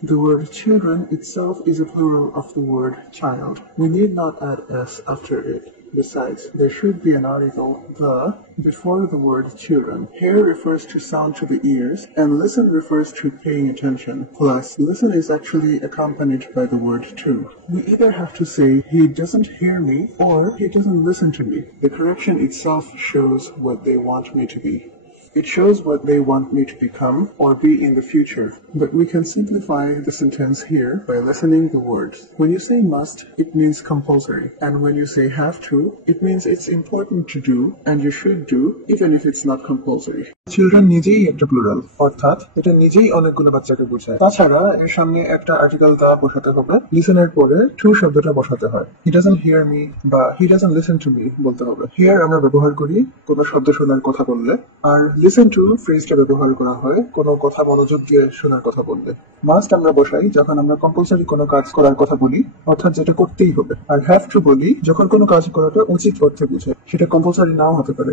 The word children itself is a plural of the word child. We need not add s after it. Besides, there should be an article, the, before the word children. Hear refers to sound to the ears, and listen refers to paying attention. Plus, listen is actually accompanied by the word to. We either have to say, he doesn't hear me, or he doesn't listen to me. The correction itself shows what they want me to be. It shows what they want me to become or be in the future, but we can simplify the sentence here by lessening the words. When you say must, it means compulsory, and when you say have to, it means it's important to do and you should do even if it's not compulsory. Children নিজেই একটা প্লুরাল, অর্থাৎ এটা নিজেই অনেকগুলো বাচ্চাকে বোঝায়। তাছাড়া এর সামনে একটা আর্টিকেল দা বসাতে হবে, লিসেনের পরে টু শব্দটা বসাতে হয়। হি ডাজন্ট হিয়ার মি বা he doesn't listen to me বলতে হবে। হিয়ার আমরা ব্যবহার করি কোনো শব্দ শোনার কথা বললে, আর লিসেন টু ফ্রেজটা ব্যবহার করা হয় কোনো কথা মনোযোগ দিয়ে শোনার কথা বললে। মাস্ট আমরা বসাই যখন আমরা কম্পালসরি কোনো কাজ করার কথা বলি, অর্থাৎ যেটা করতেই হবে। আর হ্যাভ টু বলি যখন কোনো কাজ করাটা উচিত অর্থে বোঝায়, সেটা কম্পালসরি নাও হতে পারে।